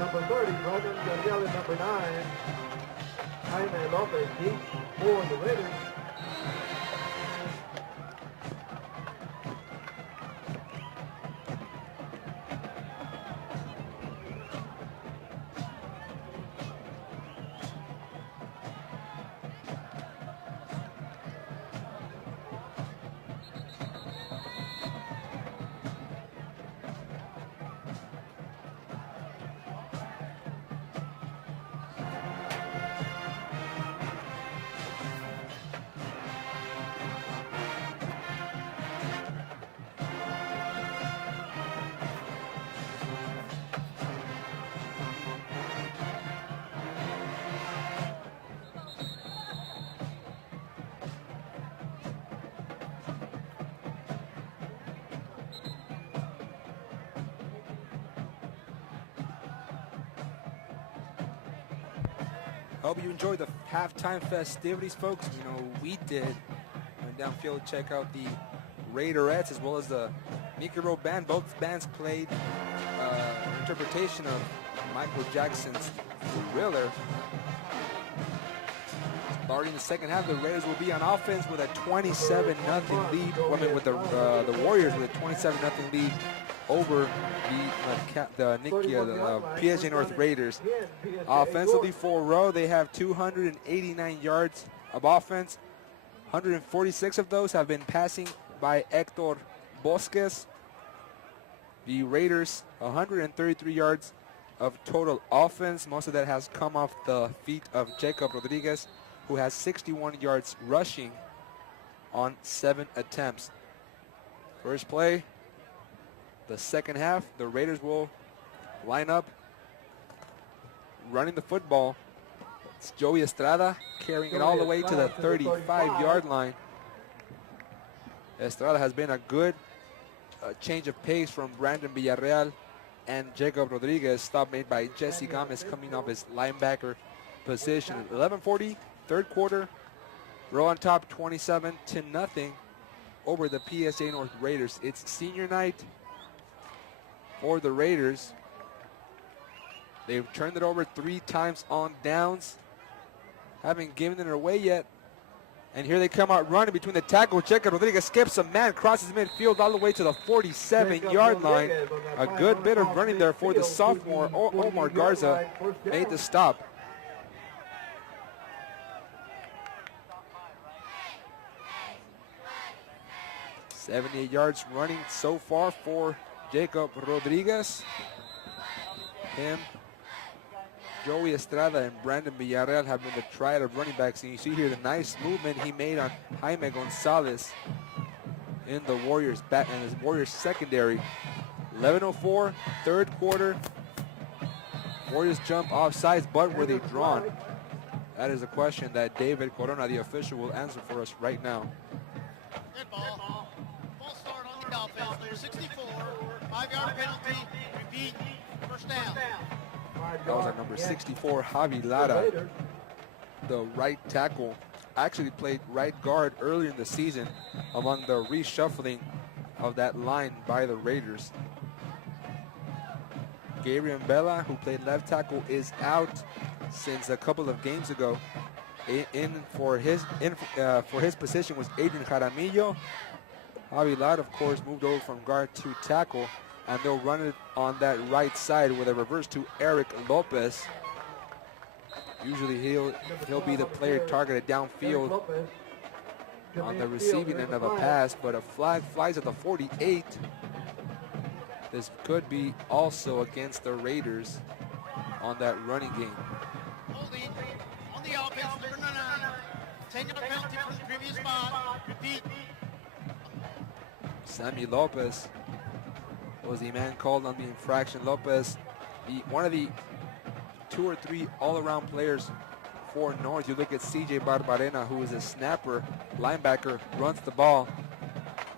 Number 30, Brandon Gabriel, number 9, Jaime Lopez, deep for the Raiders. Hope you enjoyed the halftime festivities, folks. You know, we did. Went downfield to check out the Raiderettes as well as the Mickey Road Band. Both bands played interpretation of Michael Jackson's Thriller. Starting the second half, the Raiders will be on offense with a 27-0 lead. I mean, with the Warriors with a 27-0 lead over the PSJA North Raiders. Offensively for Rowe, they have 289 yards of offense. 146 of those have been passing by Hector Bosques. The Raiders, 133 yards of total offense. Most of that has come off the feet of Jacob Rodriguez, who has 61 yards rushing on 7 attempts. First play, the second half, the Raiders will line up running the football. It's Joey Estrada carrying it all the way to the 35-yard line. Estrada has been a good change of pace from Brandon Villarreal and Jacob Rodriguez. Stop made by Jesse Gomez coming off his linebacker position. 11:40, third quarter. Row on top, 27-0 over the PSJA North Raiders. It's senior night for the Raiders. They've turned it over 3 times on downs. Haven't given it away yet. And here they come out running between the tackle. Jacob Rodriguez skips a man, crosses midfield all the way to the 47-yard line. A good bit of running there for the sophomore. Omar Garza made the stop. $78 yards running so far for Jacob Rodriguez. Him, Joey Estrada, and Brandon Villarreal have been the triad of running backs. And you see here the nice movement he made on Jaime Gonzalez in the Warriors back and his Warriors secondary. 11:04, third quarter. Warriors jump off sides, but were they drawn? That is a question that David Corona, the official, will answer for us right now. Good ball. Ball start on the Dolphins. Number 64. 5-yard penalty. Repeat. First down. That was our number 64, Javi Lara, the right tackle. Actually played right guard earlier in the season among the reshuffling of that line by the Raiders. Gabriel Bella, who played left tackle, is out since a couple of games ago. For his position was Adrian Jaramillo. Javi Lara, of course, moved over from guard to tackle, and they'll run it on that right side with a reverse to Eric Lopez. Usually he'll be the player targeted downfield on the receiving end of a pass, but a flag flies at the 48. This could be also against the Raiders on that running game. Holding on the offense, number 9. 10-yard penalty from the previous spot. Repeat. Sammy Lopez was the man called on the infraction. Lopez, one of the 2 or 3 all-around players for North. You look at CJ Barbarena, who is a snapper, linebacker, runs the ball,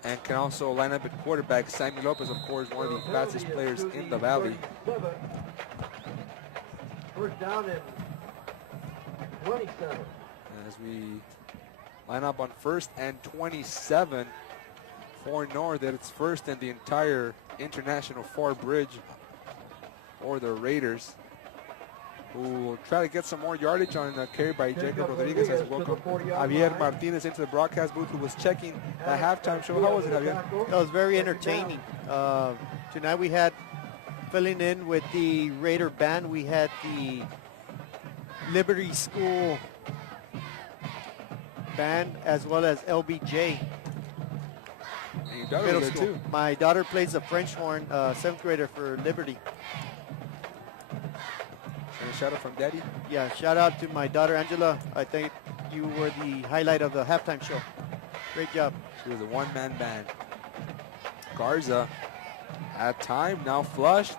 and can also line up at quarterback. Sammy Lopez, of course, one of the fastest players in the valley. First down and 27. As we line up on 1st and 27 for North, it's first in the entire International Far Bridge for the Raiders. who will try to get some more yardage on a carry by Jacob Rodriguez as we welcome Javier Martinez into the broadcast booth, who was checking the halftime show. How was it, Javier? That was very entertaining. Tonight we had, filling in with the Raider band, we had the Liberty School band as well as LBJ. And your daughter Middle was there school. too. My daughter plays the French horn, 7th grader for Liberty. And a shout out from Daddy. Yeah, shout out to my daughter Angela. I think you were the highlight of the halftime show. Great job. She was a one-man band. Garza at time, now flushed.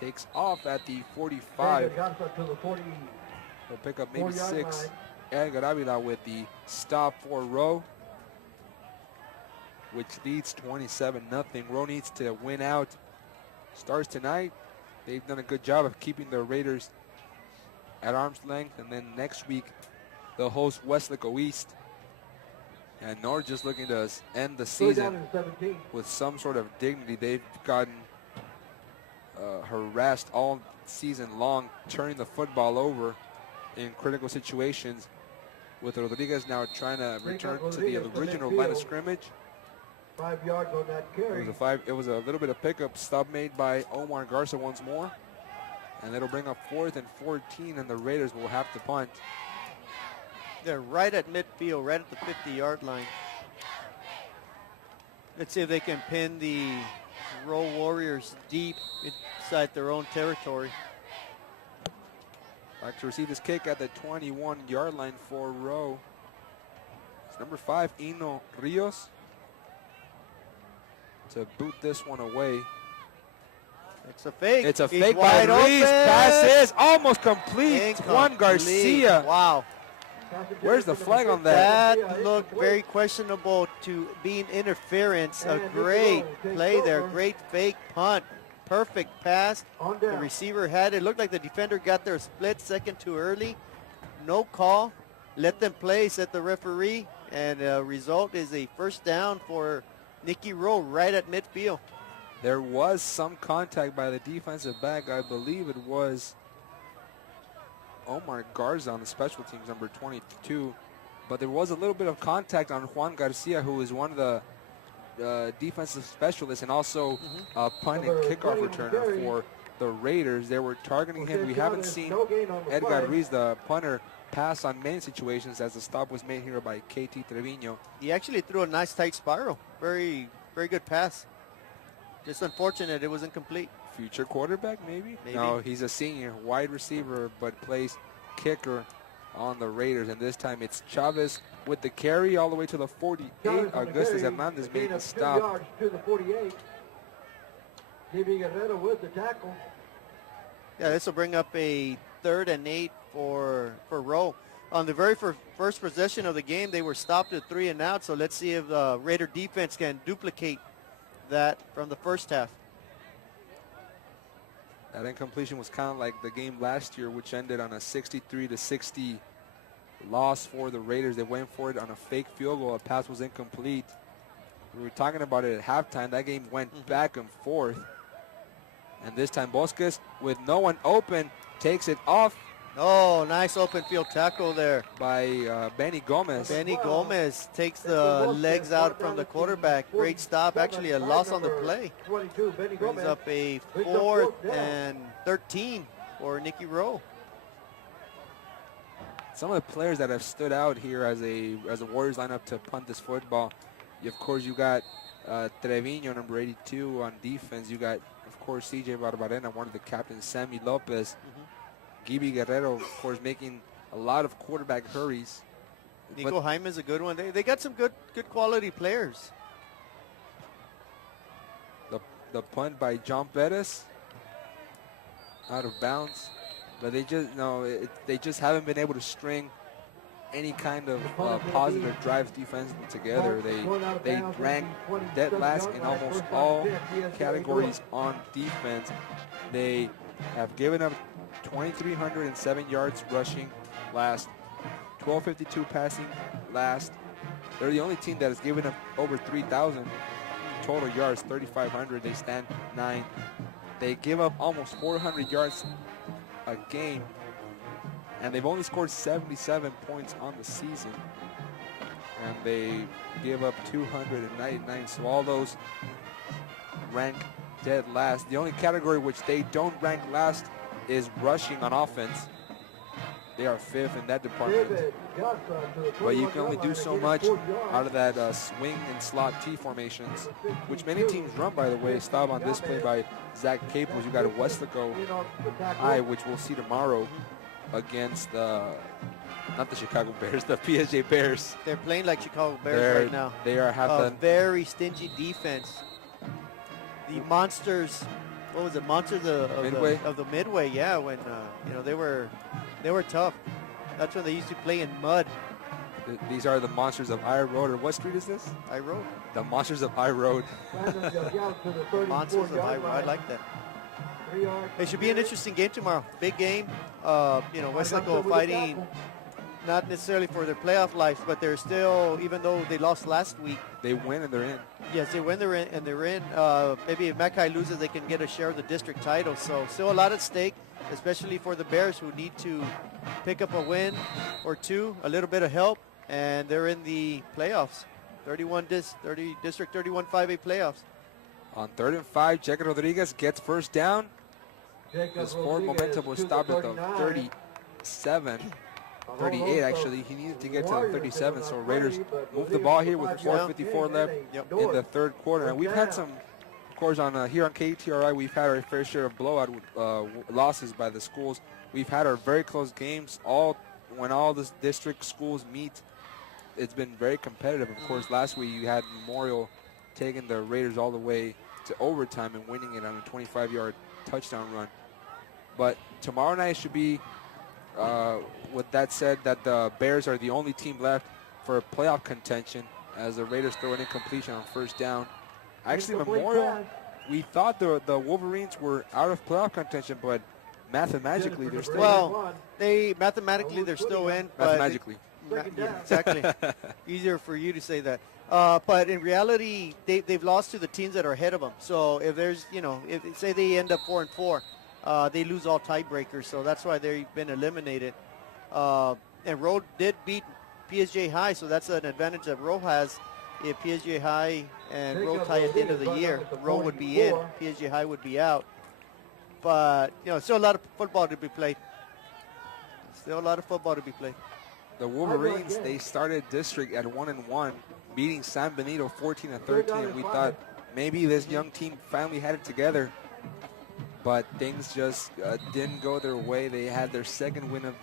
Takes off at the 45. He'll pick up maybe 6. Edgar Avila with the stop for Rowe, which leads 27-0. Rowe needs to win out. Stars tonight. They've done a good job of keeping the Raiders at arm's length. And then next week, they'll host Westlake East. And North just looking to end the season with some sort of dignity. They've gotten harassed all season long, turning the football over in critical situations, with Rodriguez now trying to return to the original line of scrimmage. 5 yards on that carry. It was a little bit of pickup stop made by Omar Garza once more. And it'll bring up 4th and 14, and the Raiders will have to punt. They're right at midfield, right at the 50-yard line. Let's see if they can pin the Rowe Warriors deep inside their own territory. Back to receive this kick at the 21-yard line for Rowe. It's number 5, Eno Rios, to boot this one away. It's a fake. It's a He's fake by wide Reese. open. Pass is almost complete. Incomplete. Juan Garcia. Wow. Where's the flag on that? That looked very questionable to being interference. A great play there. Great fake punt. Perfect pass. The receiver had it. Looked like the defender got there a split second too early. No call. Let them play, said the referee. And the result is a first down for Nicky Rowe right at midfield. There was some contact by the defensive back. I believe it was Omar Garza on the special teams, number 22. But there was a little bit of contact on Juan Garcia, who is one of the defensive specialists and also a punt and kickoff returner for the Raiders. They were targeting him. We haven't seen Edgar Ruiz, the punter, pass on many situations, as the stop was made here by KT Trevino. He actually threw a nice tight spiral. Very, very good pass. Just unfortunate it was incomplete. Future quarterback, maybe? No, he's a senior wide receiver, but plays kicker on the Raiders. And this time it's Chavez with the carry all the way to the 48. Augustus Hernandez made the stop. 2 yards to the 48. Jimmy Guerrero with the tackle. Yeah, this will bring up a 3rd and 8 for Rowe. On the very first possession of the game, they were stopped at 3 and out. So let's see if the Raider defense can duplicate that from the first half. That incompletion was kind of like the game last year, which ended on a 63-60 loss for the Raiders. They went for it on a fake field goal. A pass was incomplete. We were talking about it at halftime. That game went back and forth. And this time Bosques, with no one open, takes it off. Oh, nice open field tackle there By Benny Gomez. Benny Gomez takes the legs out from the quarterback. Great stop. Actually a loss on the play. 22, Benny Brings Gomez. up a 4th and 13 for Nicky Rowe. Some of the players that have stood out here as a Warriors lineup to punt this football. Of course, you got Trevino, number 82, on defense. You got, of course, CJ Barbarena, one of the captains, Sammy Lopez. Gibby Guerrero, of course, making a lot of quarterback hurries. Nico Jaime's a good one. They got some good quality players. The punt by John Perez, out of bounds. But they just haven't been able to string any kind of positive drives defensively together. They rank dead last in almost all categories on defense. They have given up 2,307 yards rushing last, 1,252 passing last. They're the only team that has given up over 3,000 total yards, 3,500. They stand 9th. They give up almost 400 yards a game, and they've only scored 77 points on the season, and they give up 299. So all those rank dead last. The only category which they don't rank last is rushing on offense. They are 5th in that department. But you can only do so much out of that swing and slot T formations, which many teams run, by the way. Stop on display by Zach Caples. You got a Westlaco High, which we'll see tomorrow against not the Chicago Bears, the PSJ Bears. They're playing like Chicago Bears right now. They are a very stingy defense. The Monsters, what was it? Monsters of the Midway. Yeah, when they were tough. That's when they used to play in mud. These are the Monsters of I Road. Or what street is this? I Road. The Monsters of I Road. Monsters of I Road. I like that. It should be an interesting game tomorrow. Big game. Westlaco fighting not necessarily for their playoff lives, but they're still, even though they lost last week. They win and they're in. Yes, they win, they're in. Maybe if Mcallen loses, they can get a share of the district title. So still a lot at stake, especially for the Bears, who need to pick up a win or two, a little bit of help, and they're in the playoffs. District 31 5A playoffs. On 3rd and 5, Jacob Rodriguez gets first down. His forward momentum was stopped at the 38 actually. He needed to get to the 37, so Raiders move the ball here with 4:54 left in the 3rd quarter. And we've had some, of course, here on KTRI, we've had our fair share of blowout losses by the schools. We've had our very close games. When all the district schools meet, it's been very competitive. Of course, last week you had Memorial taking the Raiders all the way to overtime and winning it on a 25-yard touchdown run. But tomorrow night should be, with that said, that the Bears are the only team left for playoff contention as the Raiders throw an incompletion on first down. Actually, Memorial, we thought the Wolverines were out of playoff contention, but mathematically they're still in. Mathematically they're still in. Mathematically. Yeah, exactly. Easier for you to say that. But in reality, they've lost to the teams that are ahead of them. So if there's, if say they end up 4-4, they lose all tiebreakers. So that's why they've been eliminated. And Road did beat PSJ High, so that's an advantage that Road has. If PSJ High and Road tie at the end of the year, Road would be in, PSJ High would be out. But, still a lot of football to be played. The Wolverines, they started district at 1-1, beating San Benito 14-13, and we thought maybe this young team finally had it together. But things just didn't go their way. They had their second win of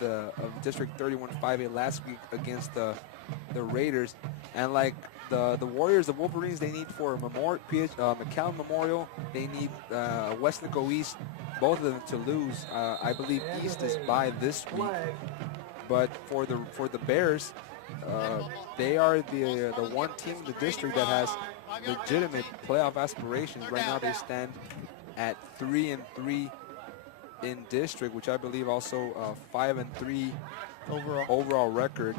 District 31 5A last week against the Raiders. And like the Warriors, the Wolverines, they need for Mcallen Memorial, they need Westlaco East, both of them to lose. I believe East is by this week. But for the Bears, they are the one team in the district that has legitimate playoff aspirations. Right now they stand at 3-3 in district, which I believe also 5-3 overall record.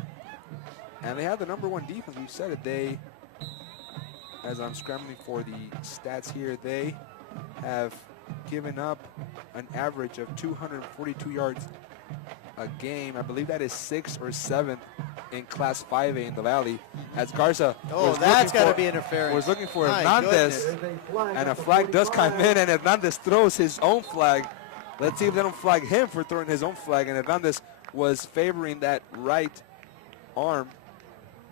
And they have the #1 defense. We've said it. They, as I'm scrambling for the stats here, they have given up an average of 242 yards a game. I believe that is 6th or 7th in Class 5A in the Valley. As Garza that's got to be interference. Was looking for Hernandez, and a flag does come in, and Hernandez throws his own flag. Let's see if they don't flag him for throwing his own flag, and Hernandez was favoring that right arm.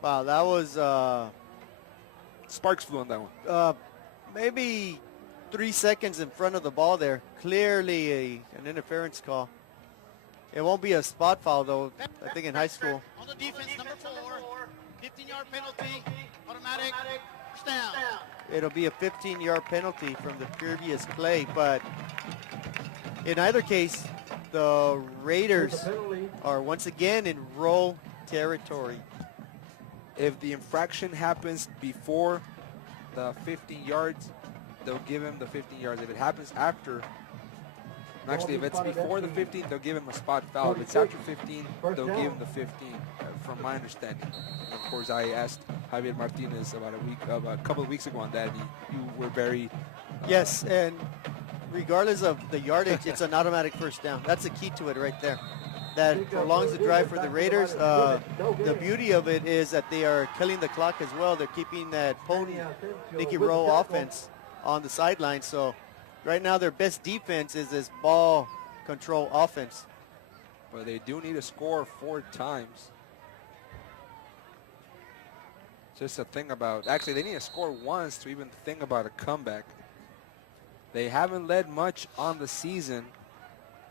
Wow, that was... Sparks flew on that one. Maybe 3 seconds in front of the ball there. Clearly an interference call. It won't be a spot foul, though, I think in high school. On the defense, number 4, 15-yard penalty, automatic, first down. It'll be a 15-yard penalty from the previous play, but in either case, the Raiders are once again in row territory. If the infraction happens before the 15 yards, they'll give him the 15 yards. If it happens after, actually, if it's before the 15, they'll give him a spot foul. If it's after 15, they'll give him the 15, from my understanding. And of course, I asked Javier Martinez about a couple of weeks ago on that. You were very... Yes, and regardless of the yardage, it's an automatic first down. That's the key to it right there. That prolongs the drive for the Raiders. The beauty of it is that they are killing the clock as well. They're keeping that potent Nicky Rowe offense on the sideline. So right now their best defense is this ball control offense. But they do need to score 4 times. Just a thing about, actually they need to score once to even think about a comeback. They haven't led much on the season.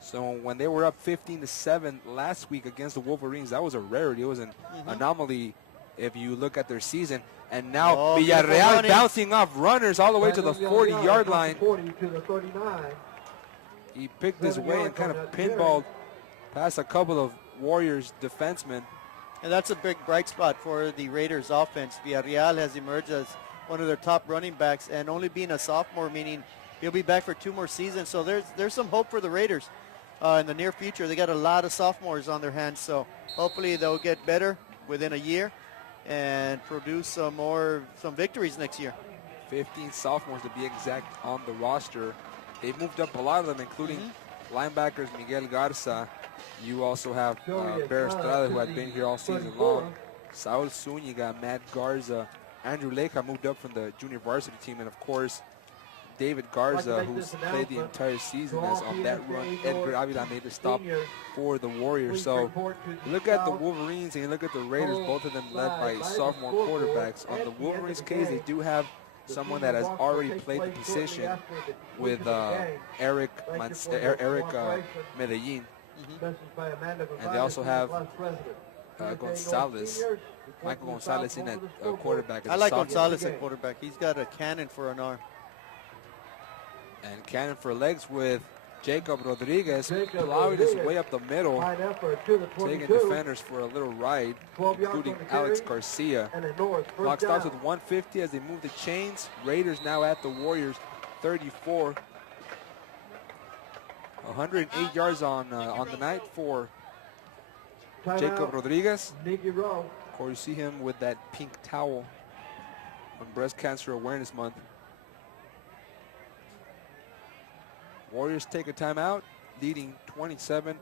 So when they were up 15-7 last week against the Wolverines, that was a rarity. It was an anomaly if you look at their season. And now Villarreal bouncing off runners all the way to the 40-yard line. 40 to the 39. He picked his way and kind of pinballed past a couple of Warriors defensemen. And that's a big bright spot for the Raiders offense. Villarreal has emerged as one of their top running backs, and only being a sophomore, meaning he'll be back for 2 more seasons. So there's some hope for the Raiders in the near future. They got a lot of sophomores on their hands, so hopefully they'll get better within a year and produce some victories next year. 15 sophomores to be exact on the roster. They've moved up a lot of them, including linebackers Miguel Garza. You also have Bear Estrada, who had been here all season long. Saul Zuniga, Matt Garza. Andrew Leca moved up from the junior varsity team. And, of course, David Garza, who's played the entire season as on that run. Edgar Avila made the stop for the Warriors. So you look at the Wolverines and you look at the Raiders, both of them led by sophomore quarterbacks. On the Wolverines' case, they do have someone that has already played the position with Eric Medellin. And they also have Gonzalez, Michael Gonzalez in at quarterback. I like Gonzalez at quarterback. He's got a cannon for an arm. And cannon for legs with Jacob Rodriguez plowing his way up the middle, taking defenders for a little ride, including Alex Garcia. Clock stops with 1:50 as they move the chains. Raiders now at the Warriors 34. 108 yards on the night for Jacob Rodriguez. Of course, you see him with that pink towel on Breast Cancer Awareness Month. Warriors take a timeout, leading 27-0.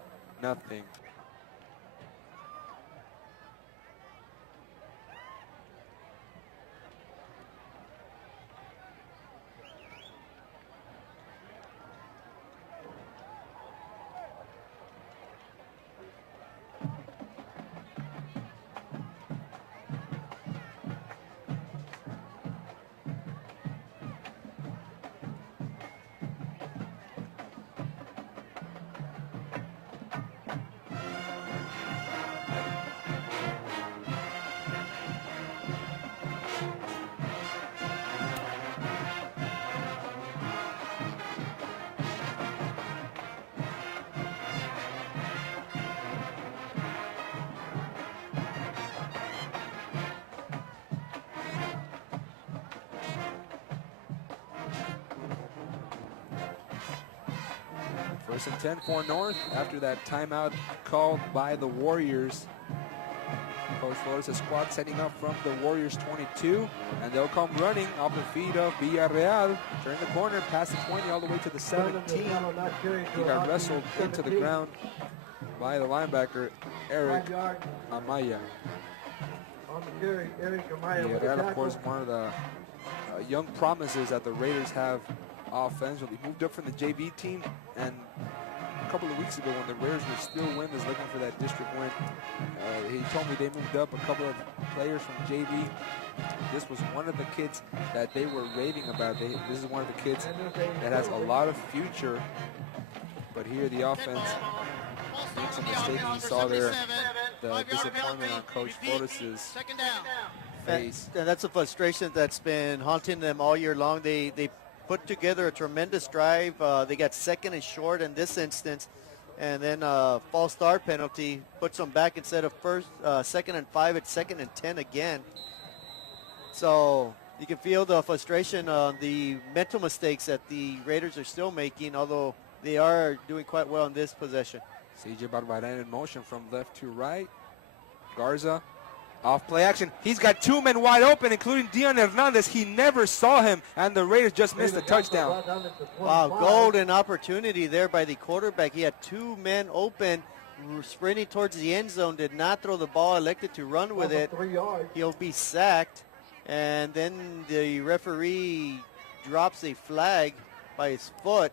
First and 10 for North after that timeout called by the Warriors. Coach Flores' squad setting up from the Warriors 22, and they'll come running off the feet of Villarreal. Turn the corner, past the 20, all the way to the 17. He got wrestled into the ground by the linebacker, Eric Amaya. Villarreal, of course, one of the young promises that the Raiders have offensively. Moved up from the JV team, and a couple of weeks ago when the Raiders were still winners looking for that district win, he told me they moved up a couple of players from JV. This was one of the kids that they were raving about. This is one of the kids that has a lot of future, but here the offense makes a mistake. You saw there the disappointment on Coach Flores' face. And that's a frustration that's been haunting them all year long. They put together a tremendous drive. They got second and short in this instance, and then a false start penalty puts them back instead of second and 5 at second and 10 again. So you can feel the frustration on the mental mistakes that the Raiders are still making, although they are doing quite well in this possession. CJ Barbarena in motion from left to right. Garza Off play action. He's got 2 men wide open, including Dion Hernandez. He never saw him, and the Raiders just missed a touchdown. Wow, golden opportunity there by the quarterback. He had 2 men open, sprinting towards the end zone, did not throw the ball, elected to run with it. 3 yards. He'll be sacked, and then the referee drops a flag by his foot.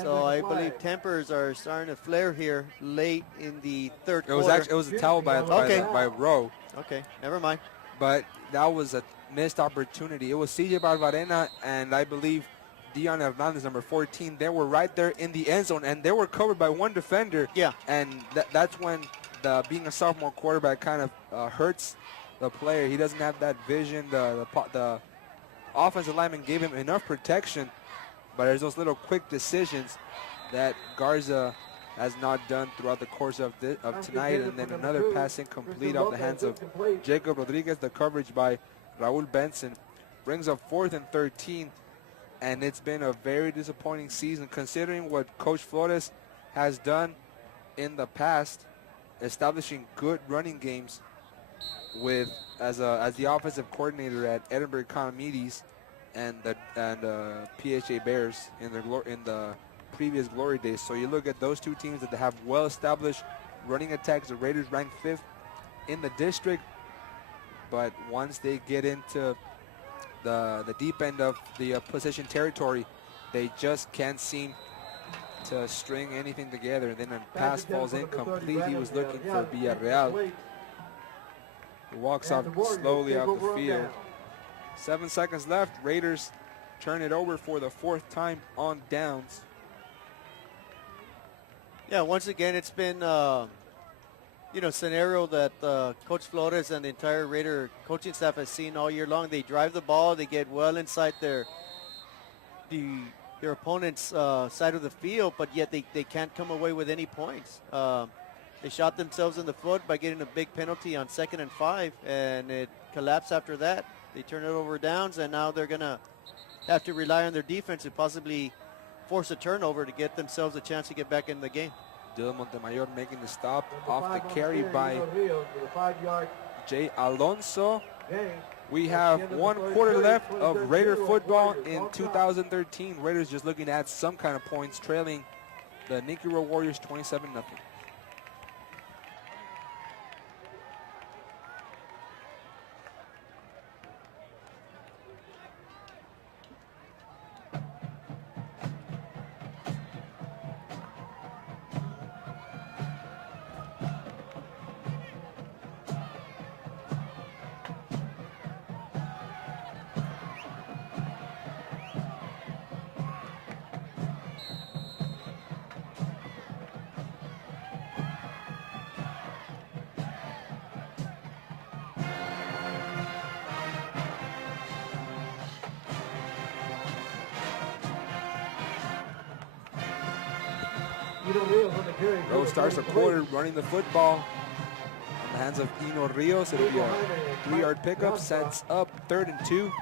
So I believe tempers are starting to flare here late in the third quarter. It was a towel by Rowe. Okay, never mind. But that was a missed opportunity. It was CJ Barbarena and I believe Dion Hernandez, number 14. They were right there in the end zone, and they were covered by 1 defender. Yeah. And that's when being a sophomore quarterback kind of hurts the player. He doesn't have that vision. The offensive lineman gave him enough protection, but there's those little quick decisions that Garza has not done throughout the course of tonight. And then another pass incomplete off the hands of Jacob Rodriguez. The coverage by Raul Benson brings up 4th and 13. And it's been a very disappointing season considering what Coach Flores has done in the past, establishing good running games with as the offensive coordinator at Edinburgh Economides and the PSJA Bears in the previous glory days. So you look at those 2 teams that have well-established running attacks. The Raiders rank 5th in the district, but once they get into the deep end of the possession territory, they just can't seem to string anything together. And then a pass falls incomplete. He was looking for Villarreal. He walks off slowly out the field. 7 seconds left. Raiders turn it over for the 4th time on downs. Yeah, once again, it's been, scenario that Coach Flores and the entire Raider coaching staff has seen all year long. They drive the ball. They get well inside their opponent's side of the field, but yet they can't come away with any points. They shot themselves in the foot by getting a big penalty on 2nd and 5, and it collapsed after that. They turn it over downs, and now they're going to have to rely on their defense and possibly force a turnover to get themselves a chance to get back in the game. Dylan Montemayor making the stop off the carry by Jay Alonso. We have 1 quarter left of Raider football in 2013. Raiders just looking to add some kind of points, trailing the Nicky Road Warriors 27-0. Rose starts the quarter running the football in the hands of Eno Rios. It'll be a 3-yard pickup, sets up 3rd and 2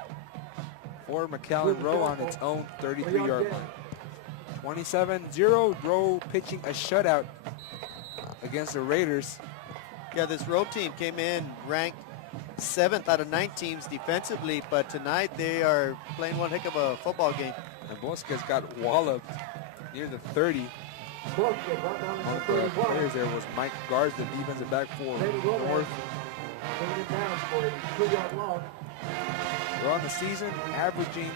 for Mcallen Rowe on its own 33-yard line. 27-0, Rowe pitching a shutout against the Raiders. Yeah, this Rowe team came in ranked 7th out of 9 teams defensively, but tonight they are playing one heck of a football game. And Bosquez got walloped near the 30. One of the players there was Mike Garza, the defensive back for North. They're on the season averaging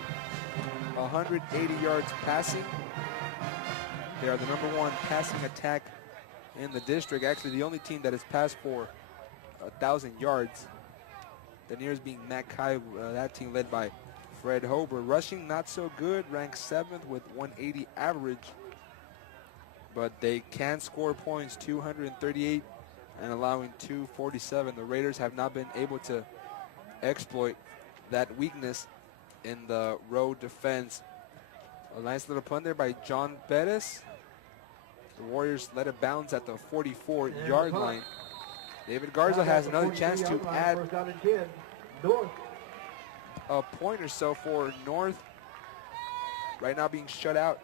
180 yards passing. They are the #1 passing attack in the district. Actually, the only team that has passed for 1,000 yards. The nearest being Mackay, that team led by Fred Hober. Rushing not so good, ranked 7th with 180 average. But they can score points, 238 and allowing 247. The Raiders have not been able to exploit that weakness in the road defense. A nice little punt there by John Bettis. The Warriors let it bounce at the 44-yard line. David Garza has another chance to add a point or so for North. Right now being shut out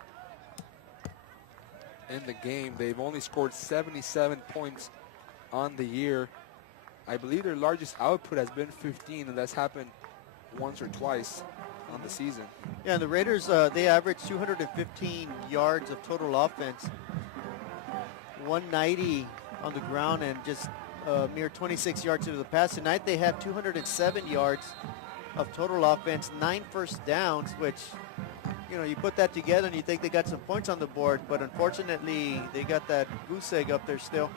in the game. They've only scored 77 points on the year. I believe their largest output has been 15, and that's happened once or twice on the season. Yeah, and the Raiders, they averaged 215 yards of total offense, 190 on the ground, and just mere 26 yards to the pass. Tonight they have 207 yards of total offense, 9 first downs, which, you know, you put that together and you think they got some points on the board, but unfortunately they got that goose egg up there still.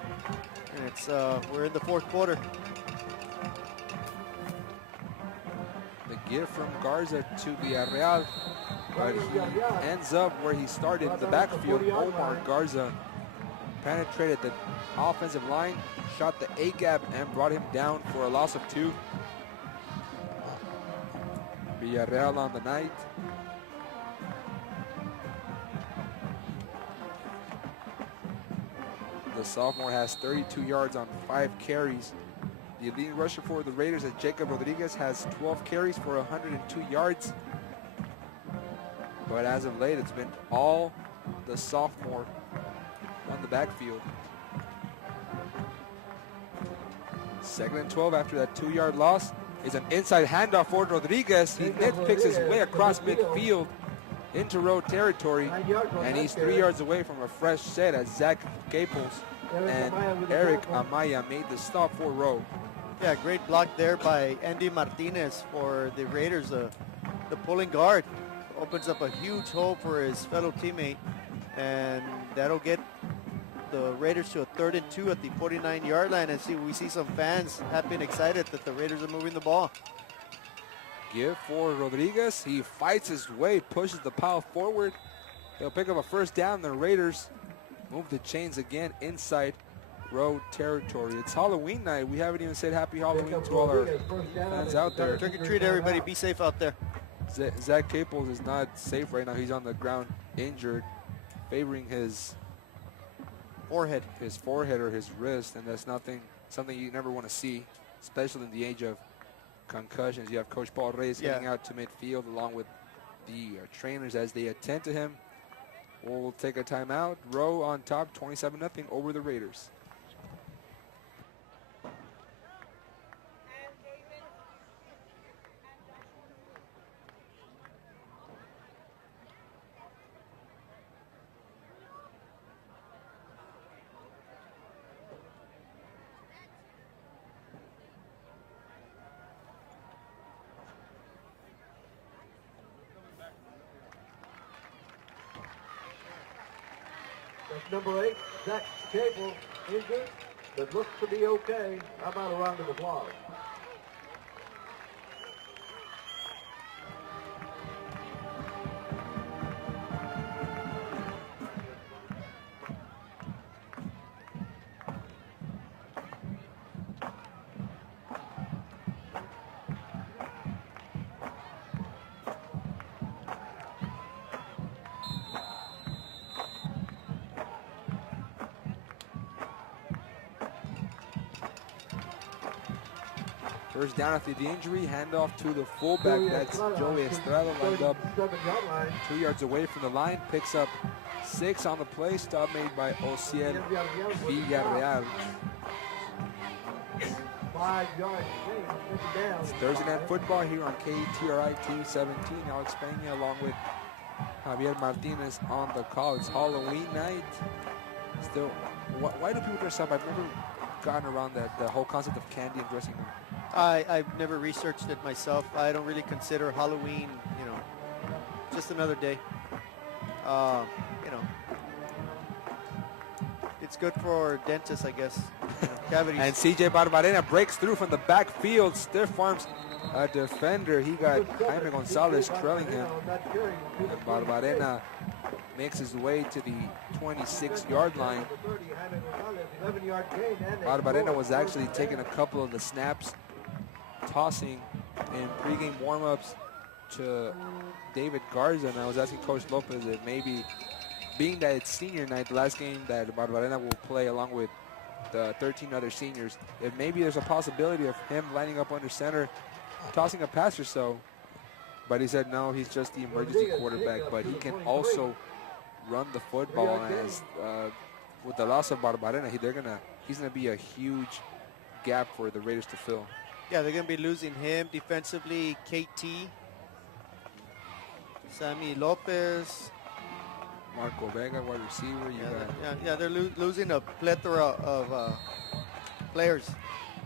And it's we're in the fourth quarter. The give from Garza to Villarreal, but he ends up where he started in the backfield. Omar Garza penetrated the offensive line, shot the A-gap, and brought him down for a loss of 2. Villarreal on the night. The sophomore has 32 yards on 5 carries. The leading rusher for the Raiders is Jacob Rodriguez, has 12 carries for 102 yards. But as of late, it's been all the sophomore on the backfield. 2nd and 12 after that 2-yard loss is an inside handoff for Rodriguez. He nitpicks his way across midfield into road territory, and he's 3 yards away from a fresh set as Zach Caples and Eric Amaya made the stop for row. Yeah, great block there by Andy Martinez for the Raiders. The pulling guard opens up a huge hole for his fellow teammate, and that'll get the Raiders to a 3rd and 2 at the 49-yard line. And we see some fans happy and excited that the Raiders are moving the ball. Give for Rodriguez. He fights his way, pushes the pile forward. He'll pick up a first down. The Raiders move the chains again inside road territory. It's Halloween night. We haven't even said happy Halloween to all our fans out there. Trick or treat, everybody. Be safe out there. Zach Caples is not safe right now. He's on the ground injured, favoring his forehead or his wrist, and that's something you never want to see, especially in the age of concussions. You have Coach Paul Reyes getting out to midfield along with the trainers as they attend to him. We'll take a timeout. Row on top, 27-0 over the Raiders. Number 8, Zach Cable, injured, but looks to be okay. How about a round of applause? First down after the injury, handoff to the fullback. That's Joey Estrada, lined up 2 yards away from the line. Picks up 6 on the play. Stop made by Ociel Villarreal. 5 yards. It's Thursday Night Football here on KTRI 217. Alex Peña along with Javier Martinez on the call. It's Halloween night. Still, why do people dress up? I've never gotten around the whole concept of candy and dressing up. I've never researched it myself. I don't really consider Halloween, you know, just another day. You know, it's good for dentists, I guess. You know, cavities. And CJ Barbarena breaks through from the backfield, stiff arms a defender. He got Jaime Gonzalez trailing him. And Barbarena makes his way to the 26-yard line. Barbarena was actually taking a couple of the snaps, tossing in pregame warm-ups to David Garza, and I was asking Coach Lopez if maybe, being that it's senior night, the last game that Barbarena will play along with the 13 other seniors, if maybe there's a possibility of him lining up under center, tossing a pass or so. But he said no, he's just the emergency quarterback, but he can also run the football. And as with the loss of Barbarena, he's gonna be a huge gap for the Raiders to fill. Yeah, they're going to be losing him defensively. KT, Sammy Lopez. Marco Vega, wide receiver. They're losing a plethora of players,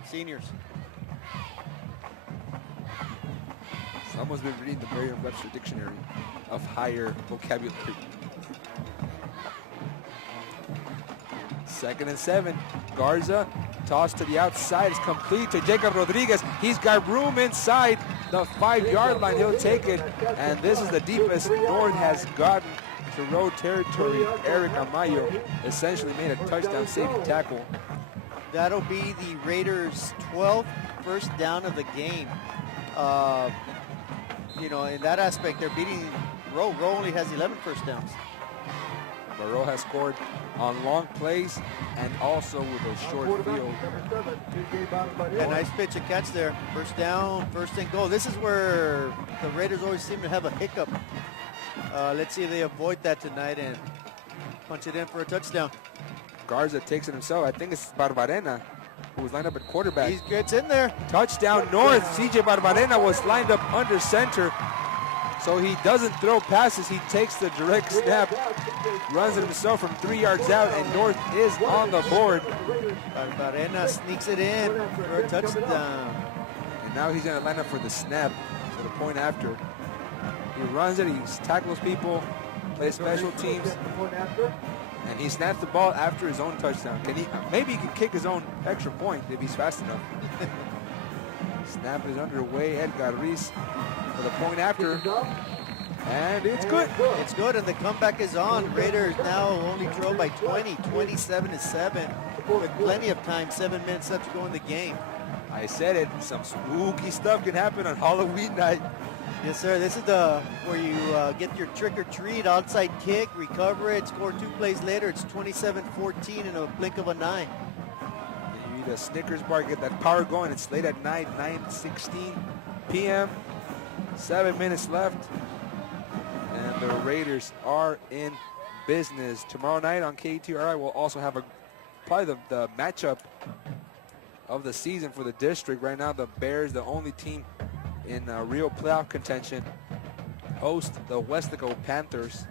seniors. Someone's been reading the Merriam-Webster dictionary of higher vocabulary. 2nd and 7. Garza, toss to the outside, is complete to Jacob Rodriguez. He's got room inside the 5-yard line. He'll take it, and this is the deepest North has gotten to road territory. Eric Amayo essentially made a touchdown safety tackle. That'll be the Raiders' 12th first down of the game. In that aspect, they're beating Rowe. Rowe only has 11 first downs. Moreau has scored on long plays and also with a short field. Yeah, nice pitch and catch there. First down, first and goal. This is where the Raiders always seem to have a hiccup. Let's see if they avoid that tonight and punch it in for a touchdown. Garza takes it himself. I think it's Barbarena who was lined up at quarterback. He gets in there. Touchdown North. CJ Barbarena was lined up under center. So he doesn't throw passes. He takes the direct snap, runs it himself from 3 yards out, and North is on the board. Barbarena sneaks it in for a touchdown. And now he's going to line up for the snap for the point after. He runs it, he tackles people, plays special teams, and he snaps the ball after his own touchdown. Maybe he can kick his own extra point if he's fast enough. Snap is underway. Edgar Reese for the point after. And it's good. It's good, and the comeback is on. Raiders now only trail by 20, 27-7. With plenty of time, 7 minutes left to go in the game. I said it, some spooky stuff can happen on Halloween night. Yes, sir. This is where you get your trick or treat, outside kick, recover it, score 2 plays later. It's 27-14 in a blink of an eye. You eat a Snickers bar, get that power going. It's late at night, 9:16 p.m. 7 minutes left, and the Raiders are in business. Tomorrow night on KTRI, we'll also have probably the matchup of the season for the district. Right now, the Bears, the only team in real playoff contention, host the Westlaco Panthers.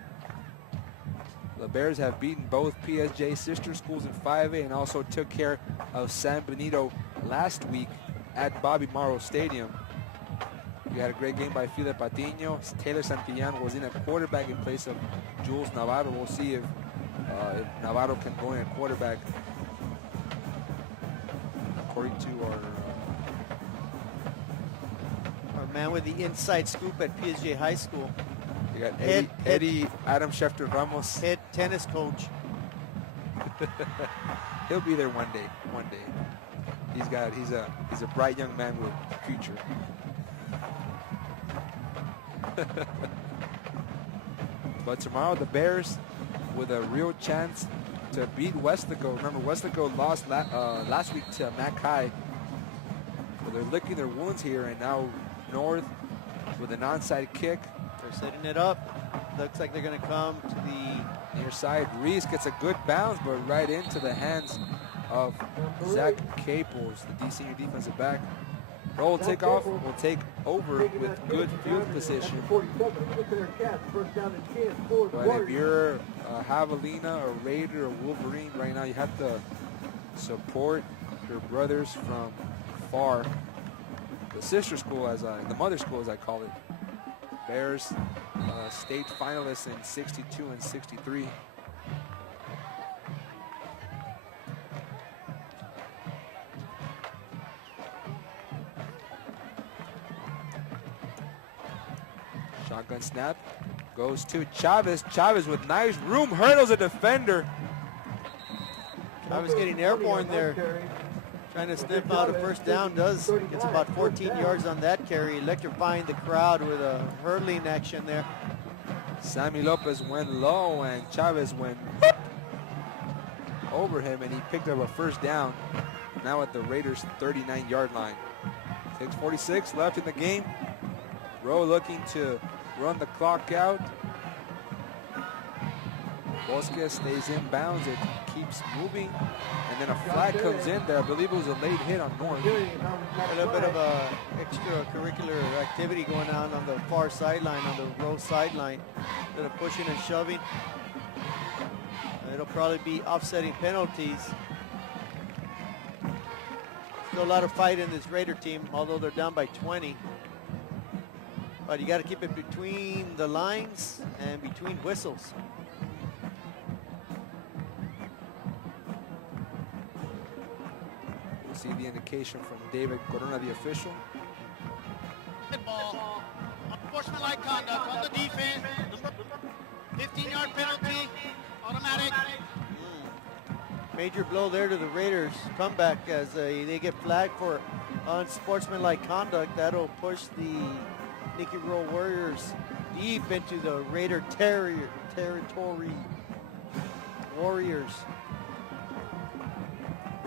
The Bears have beaten both PSJA sister schools in 5A and also took care of San Benito last week at Bobby Morrow Stadium. We had a great game by Philip Patiño. Taylor Santillán was in at quarterback in place of Jules Navarro. We'll see if Navarro can go in at quarterback, according to our man with the inside scoop at PSJA High School. We got Eddie Adam Schefter Ramos. Head tennis coach. He'll be there one day. One day. He's a bright young man with a future. But tomorrow the Bears with a real chance to beat Westlaco. Remember, Westlaco lost last week to Mac High. So they're licking their wounds here, and now North with an onside kick. They're setting it up. Looks like they're going to come to the near side. Reese gets a good bounce, but right into the hands of Zach Caples, the senior defensive back. Roll take off, will take over with good field position. But if you're a Javelina, a Raider, or Wolverine right now, you have to support your brothers from far. The sister school, the mother school as I call it. Bears state finalists in 62 and 63. Shotgun snap goes to Chavez. Chavez with nice room, hurdles a defender. Chavez getting airborne there. Trying to sniff out a first down. Gets about 14 yards on that carry. Electrifying the crowd with a hurdling action there. Sammy Lopez went low and Chavez went over him, and he picked up a first down. Now at the Raiders' 39-yard line. 6:46 left in the game. Rowe looking to run the clock out. Bosquez stays in bounds. It keeps moving. And then a flag comes in there. I believe it was a late hit on North. A little bit of a extracurricular activity going on the far sideline, on the row sideline. A bit of pushing and shoving. It'll probably be offsetting penalties. Still a lot of fight in this Raider team, although they're down by 20. But you got to keep it between the lines and between whistles. We'll see the indication from David Corona, the official. Good ball. Unsportsmanlike conduct on the defense. 15-yard penalty. Automatic. Major blow there to the Raiders. Comeback as they get flagged for unsportsmanlike conduct. That'll push the Nicky Roll Warriors deep into the Raider territory. Warriors.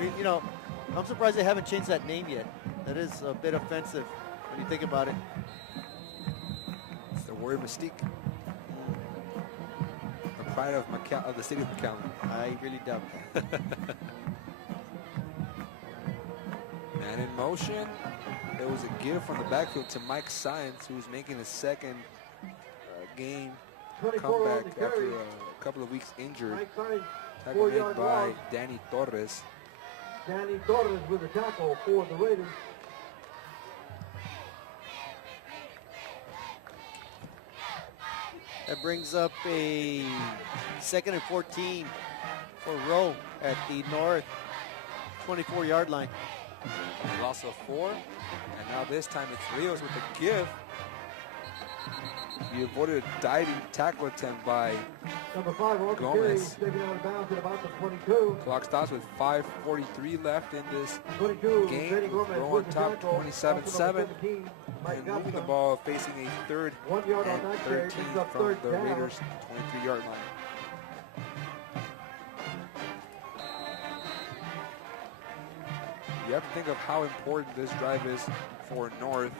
You know, I'm surprised they haven't changed that name yet. That is a bit offensive when you think about it. It's the Warrior Mystique. The pride of the city of Mcallen. I really doubt that. Man in motion. It was a give from the backfield to Mike Science, who's making his second game comeback after a couple of weeks injured. Tackle made by Danny Torres. Danny Torres with a tackle for the Raiders. That brings up a 2nd and 14 for Rowe at the north 24-yard line. Loss of 4, and now this time it's Rios with a give. He avoided a diving tackle attempt by Number 5, Gomez. taken out of bounds at about the 22. Clock stops with 5:43 left in this 22, game. Rowe on top, 27-7. And moving the ball, facing a 3rd 1 yard on and that 13 carry, brings up from third the down. Raiders' 23-yard line. You have to think of how important this drive is for North,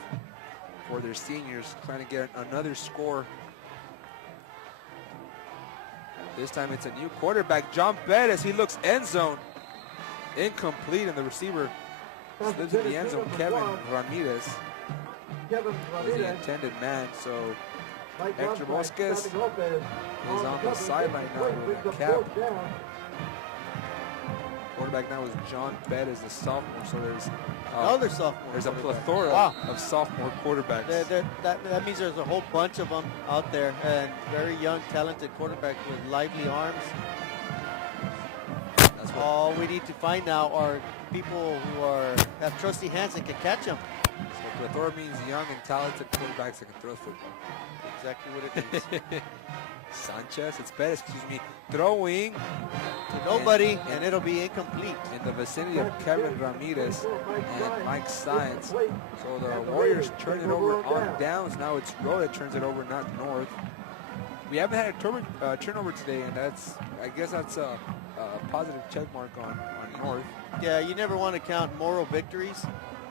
for their seniors, trying to get another score. This time it's a new quarterback, John Bettis. He looks end zone. Incomplete, and the receiver slips in the end zone. Kevin Ramirez was the intended man, so Hector Bosquez is on the sideline now with a cap. Quarterback now is John Bettis, the sophomore, so there's Another sophomore. there's a plethora of sophomore quarterbacks. That means there's a whole bunch of them out there, and very young, talented quarterback with lively arms. That's what All we need to find now are people who have trusty hands and can catch them. so plethora means young and talented quarterbacks that can throw football. Exactly what it means. Sanchez, it's Bettis, excuse me, throwing To nobody, and it'll be incomplete. in the vicinity of Kevin Ramirez and Mike Science. So the Warriors turn it over on downs. Now it's Rowe that turns it over, not North. We haven't had a turnover today, and I guess that's a positive check mark on North. Yeah, you never want to count moral victories.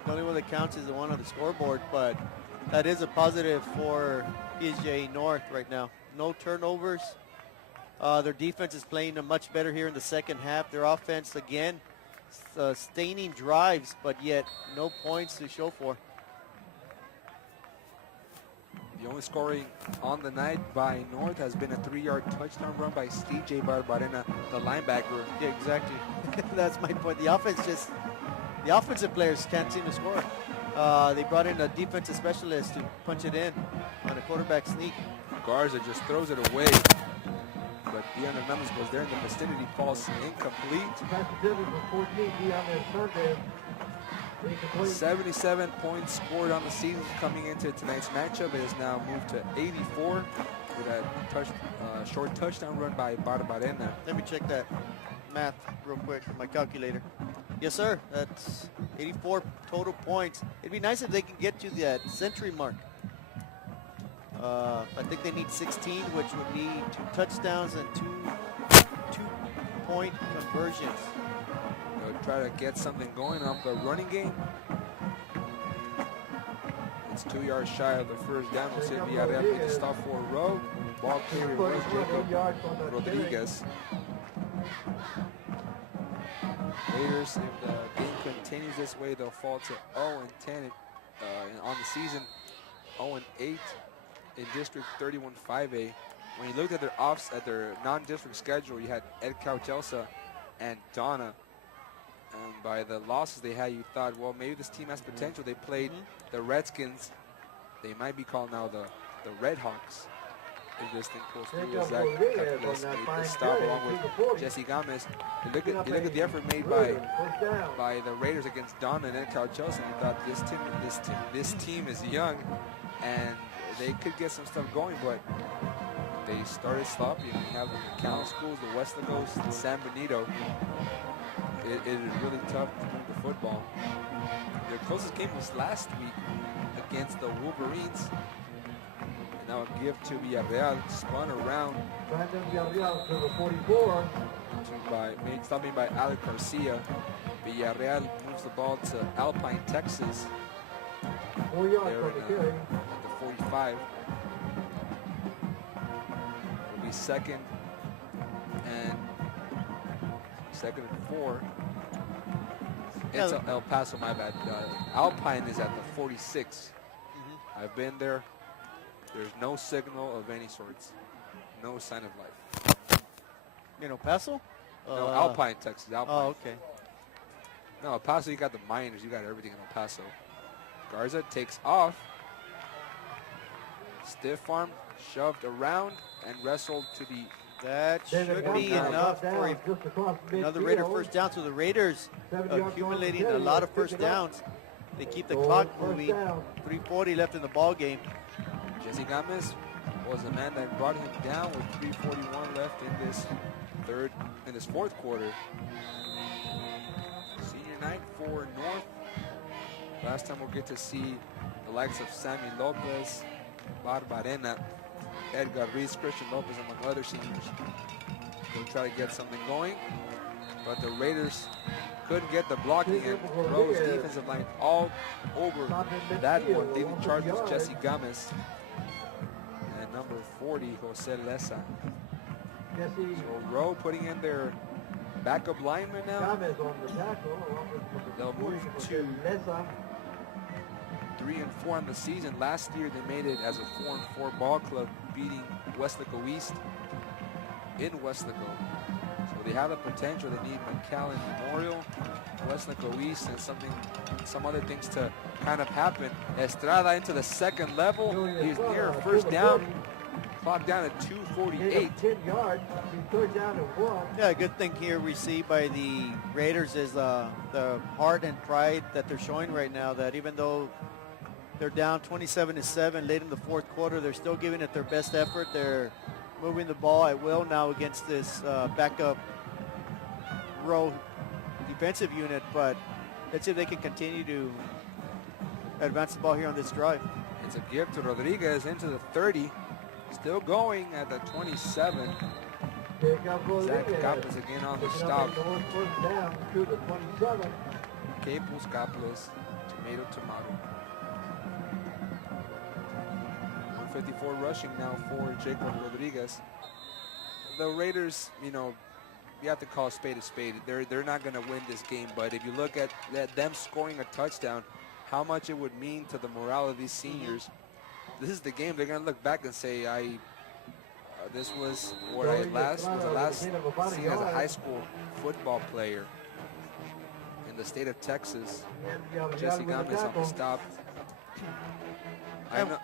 The only one that counts is the one on the scoreboard, but that is a positive for PSJA North right now. No turnovers. Their defense is playing much better here in the second half. Their offense, again, sustaining drives, but yet no points to show for. The only scoring on the night by North has been a 3-yard touchdown run by CJ Barbarena, the linebacker. Yeah, exactly. That's my point. The offensive players can't seem to score. They brought in a defensive specialist to punch it in on a quarterback sneak. Garza just throws it away, but Dion Hernandez goes there in the vicinity, falls incomplete. 77 points scored on the season coming into tonight's matchup. It has now moved to 84 with a short touchdown run by Barbarena. Let me check that math real quick on my calculator. Yes, sir. That's 84 total points. It'd be nice if they can get to that century mark. I think they need 16, which would be 2 touchdowns and two-point conversions. They'll try to get something going off the running game. It's 2 yards shy of the first down. We'll say Villarreal made the stop for Rowe. Ball carrier was Jacob Rodriguez. Raiders, if the game continues this way, they'll fall to 0-10 on the season, 0-8 in District 31-5A. When you looked at their non-district schedule, you had Ed Cauchelsa and Donna. And by the losses they had, you thought, well, maybe this team has potential. They played the Redskins. They might be called now the Red Hawks. If this thing pulls through, as Zach Capitas made the stop along with Jesse Gomez. You look at the effort made by the Raiders against Donna and Ed Cauchelsa, and you thought this team is young, and they could get some stuff going, but they started sloppy. And you have the Mcallen schools, the Westlagos, the San Benito. It is really tough to move the football. Their closest game was last week against the Wolverines. And now a give to Villarreal, spun around. Brandon Villarreal to the 44. Stopping by Alec Garcia. Villarreal moves the ball to Alpine, Texas. 4 yards There on the carry. at the 45. It'll be second and 4. It's El Paso, my bad. Alpine is at the 46. I've been there. There's no signal of any sorts. No sign of life. In El Paso? No, Alpine, Texas. Alpine. Oh, okay. No, El Paso, you got the miners. You got everything in El Paso. Garza takes off. Stiff arm, shoved around, and wrestled to the... That should be enough for another Raider first down. So the Raiders accumulating a lot of first downs. They keep the clock moving. 3:40 left in the ball game. Jesse Gomez was the man that brought him down with 3:41 left in this fourth quarter. Senior night for North. Last time we'll get to see the likes of Sammy Lopez, Barbarena, Edgar Reese, Christian Lopez, among other seniors. They'll try to get something going, but the Raiders couldn't get the blocking, and Rowe's defensive line all over that one. Leading charge was Jesse Gomez. And number 40, Jose Leza. So Rowe putting in their backup lineman now. They'll move to 3-4 on the season. Last year they made it as a 4-4 ball club, beating Westlaco East in Westlaco. So they have the potential. They need Mcallen Memorial, Westlaco East, and some other things to kind of happen. Estrada into the second level. He's near first down. Clock down at 2:48. 10 yards. Third down and 1. Yeah, a good thing here we see by the Raiders is the heart and pride that they're showing right now, that even though they're down 27-7 late in the fourth quarter, they're still giving it their best effort. They're moving the ball at will now against this backup row defensive unit, but let's see if they can continue to advance the ball here on this drive. It's a give to Rodriguez into the 30. Still going at the 27. Zach Caplas again on the stop. Down to the 27. Caples, Caplas, tomato. 154 rushing now for Jacob Rodriguez. The Raiders, you have to call a spade a spade. They're not going to win this game, but if you look at them scoring a touchdown, how much it would mean to the morale of these seniors. This is the game they're going to look back and say, this was what I last seen as a high school football player in the state of Texas. Jesse Gomez on the stop.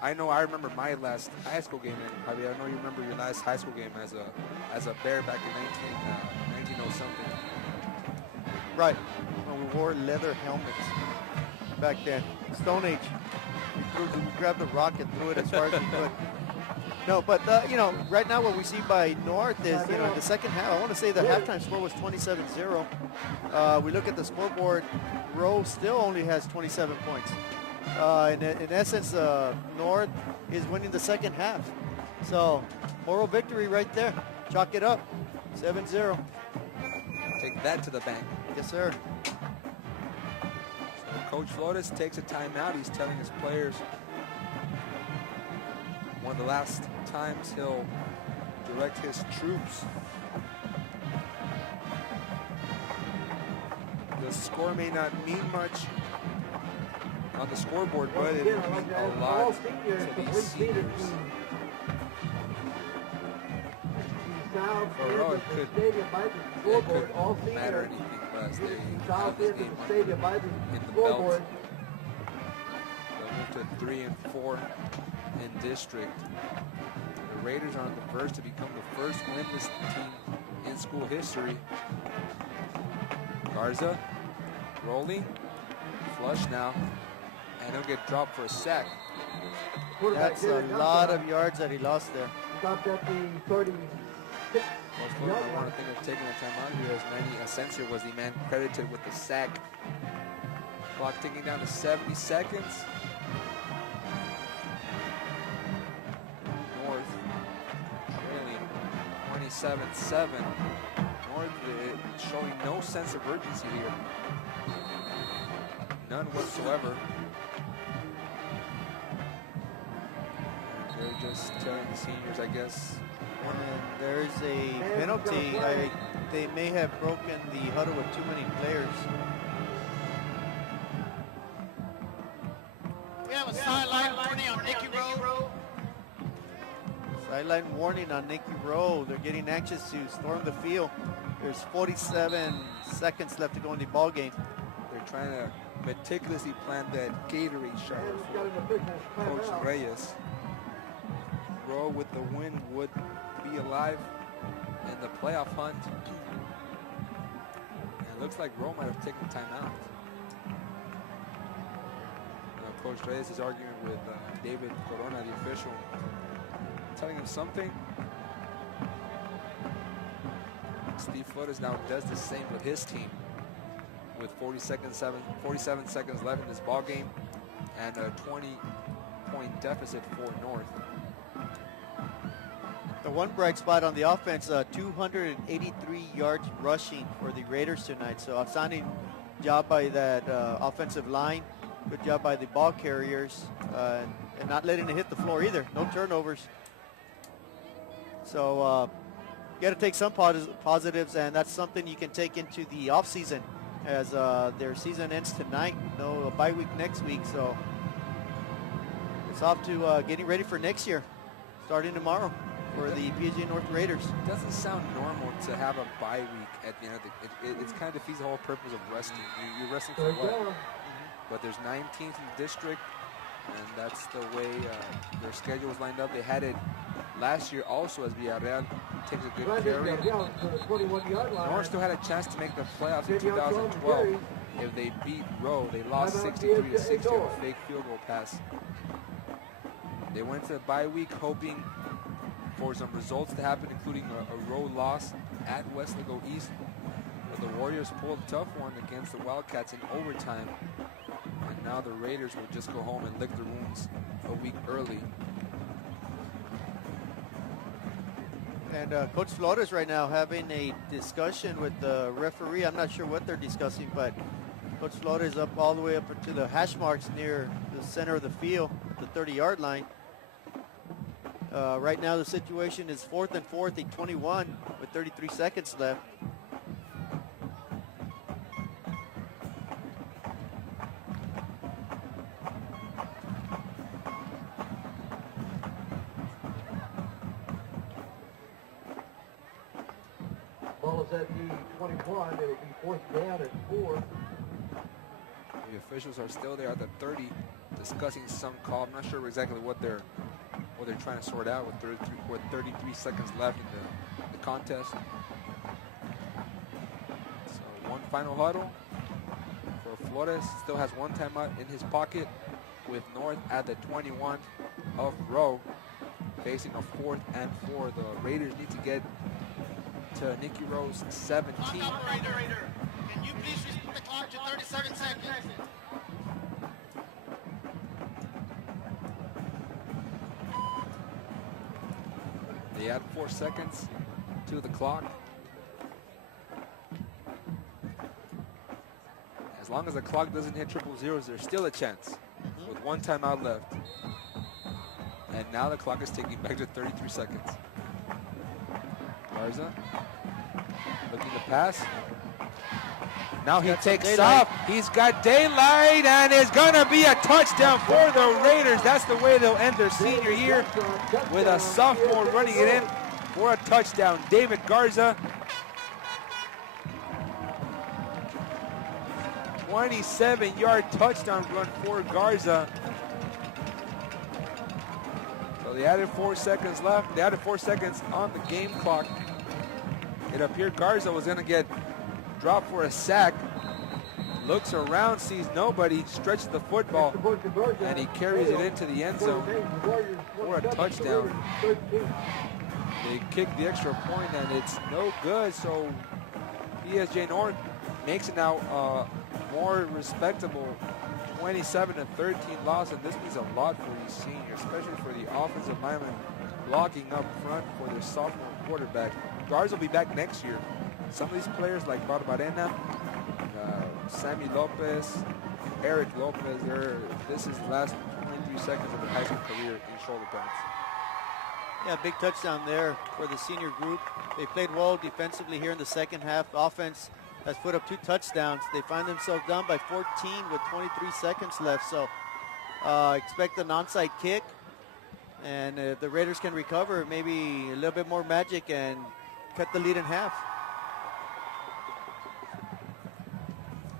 I know. I remember my last high school game. I know you remember your last high school game as a Bear back in 1900 something. Right. When we wore leather helmets back then. Stone Age. We grabbed a rock and threw it as far as we could. No, but right now what we see by North is, the second half, I want to say the halftime score was 27-0. We look at the scoreboard, Rowe still only has 27 points. In essence, North is winning the second half. So, moral victory right there. Chalk it up, 7-0. Take that to the bank. Yes, sir. So Coach Flores takes a timeout. He's telling his players one of the last times he'll direct his troops. The score may not mean much on the scoreboard, but it will mean a lot to these seniors. For Roe, it couldn't matter anything less. They have this game in the belt. They'll move to 3 and 4 in district. The Raiders are on the verge to become the first winless team in school history. Garza rolling, flush now, and he'll get dropped for a sack. That's a lot of yards that he lost there. Stopped at the 36. I want to think of taking a timeout here, as Manny Asensio was the man credited with the sack. Clock ticking down to 70 seconds. North trailing 27-7. North showing no sense of urgency here. None whatsoever. They're just telling the seniors, I guess. And there's a penalty. They may have broken the huddle with too many players. We have a sideline warning on Nicky Rowe. Sideline warning on Nicky Rowe. They're getting anxious to storm the field. There's 47 seconds left to go in the ball game. They're trying to meticulously plan that Gatorade shot for Coach Reyes. Rowe with the win would be alive in the playoff hunt. And it looks like Rowe might have taken time out. Coach Reyes is arguing with David Corona, the official, telling him something. Steve Flores now does the same with his team, with 47 seconds left in this ball game and a 20-point deficit for North. The one bright spot on the offense, 283 yards rushing for the Raiders tonight. So outstanding job by that offensive line. Good job by the ball carriers, and not letting it hit the floor either. No turnovers. So you got to take some positives, and that's something you can take into the offseason, as their season ends tonight. No, a bye week next week, so it's off to getting ready for next year, starting tomorrow for the PSJA North Raiders. It doesn't sound normal to have a bye week at the end of the. It's kind of defeats the whole purpose of resting. You're resting for what? But there's 19th in the district, and that's the way their schedule was lined up. They had it last year also, as Villarreal takes a good carry. North still had a chance to make the playoffs in 2012 if they beat Rowe. They lost 63-60 on a fake field goal pass. They went to the bye week hoping for some results to happen, including a Rowe loss at Weslaco East. But the Warriors pulled a tough one against the Wildcats in overtime. And now the Raiders will just go home and lick their wounds a week early. And Coach Flores right now having a discussion with the referee. I'm not sure what they're discussing, but Coach Flores up all the way up into the hash marks near the center of the field, the 30-yard line. Right now the situation is 4th and 4, 21 with 33 seconds left. Ball is at the 21. It will be 4th down and 4. The officials are still there at the 30 discussing some call. I'm not sure exactly what they're trying to sort out with 33 seconds left in the contest. So one final huddle for Flores. Still has one timeout in his pocket, with North at the 21 of Rowe, facing a 4th and 4. The Raiders need to get to Nicky Rowe's 17. Operator, can you please reset the clock to 37 seconds? They add 4 seconds to the clock. As long as the clock doesn't hit triple zeros, there's still a chance with one timeout left. And now the clock is ticking back to 33 seconds. Garza looking to pass. Now he takes off. He's got daylight, and it's going to be a touchdown for the Raiders. That's the way they'll end their senior year, with a sophomore running it in for a touchdown. David Garza. 27-yard touchdown run for Garza. So they added 4 seconds left. They added 4 seconds on the game clock. It appeared Garza was going to get dropped for a sack. Looks around, sees nobody, stretches the football, and he carries it into the end zone for a touchdown. They kick the extra point, and it's no good. So PSJ North makes it now more respectable 27-13 loss, and this means a lot for these seniors, especially for the offensive linemen blocking up front for their sophomore quarterback. Guards will be back next year. Some of these players like Barbarena, Sammy Lopez, Eric Lopez, this is the last 23 seconds of their high school career in shoulder pads. Yeah, big touchdown there for the senior group. They played well defensively here in the second half. Offense has put up 2 touchdowns. They find themselves down by 14 with 23 seconds left. So expect an onside kick. And if the Raiders can recover, maybe a little bit more magic and cut the lead in half.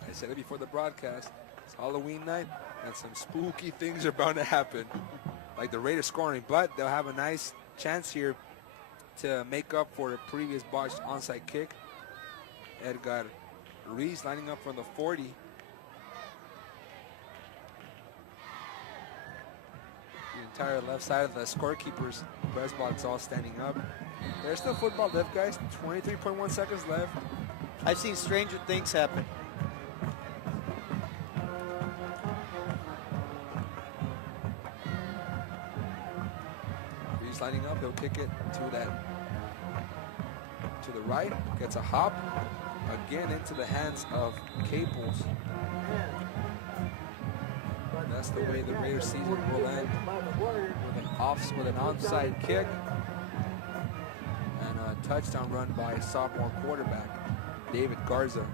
I said it before the broadcast. It's Halloween night, and some spooky things are bound to happen, like the Raiders scoring. But they'll have a nice chance here to make up for a previous botched onside kick. Edgar Reese lining up from the 40. The entire left side of the scorekeeper's press box all standing up. There's still football left, guys. 23.1 seconds left. I've seen stranger things happen. Reese lining up. He'll kick it to the right. Gets a hop. Again into the hands of Caples. That's the way the Raiders season will end, with an onside kick and a touchdown run by sophomore quarterback David Garza.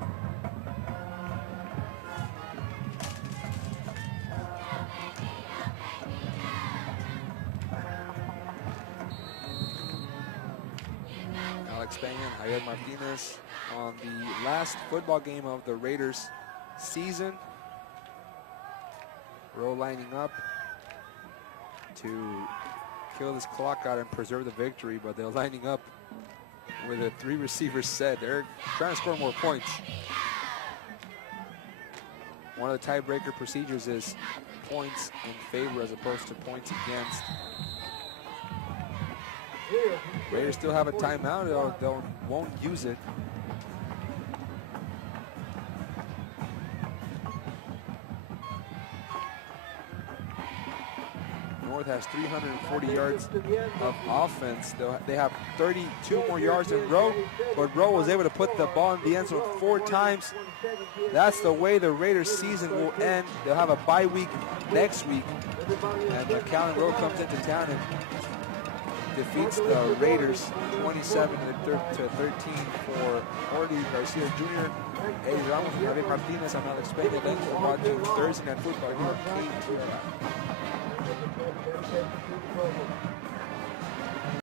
Alex Banyan, Javier Martinez on the last football game of the Raiders season. Rowe lining up to kill this clock out and preserve the victory, but they're lining up with a 3 receivers set. They're trying to score more points. One of the tiebreaker procedures is points in favor as opposed to points against. Raiders still have a timeout. They won't use it. North has 340 yards of offense. They have 32 more yards in Rowe, but Rowe was able to put the ball in the end zone 4 times. That's the way the Raiders season will end. They'll have a bye week next week, and Mcallen Rowe comes into town and defeats the Raiders 27-13 for Jordi Garcia Jr., Eddie Ramos, Javier Martinez, and Alex Peña. Thanks for watching Thursday Night Football here on KTRI.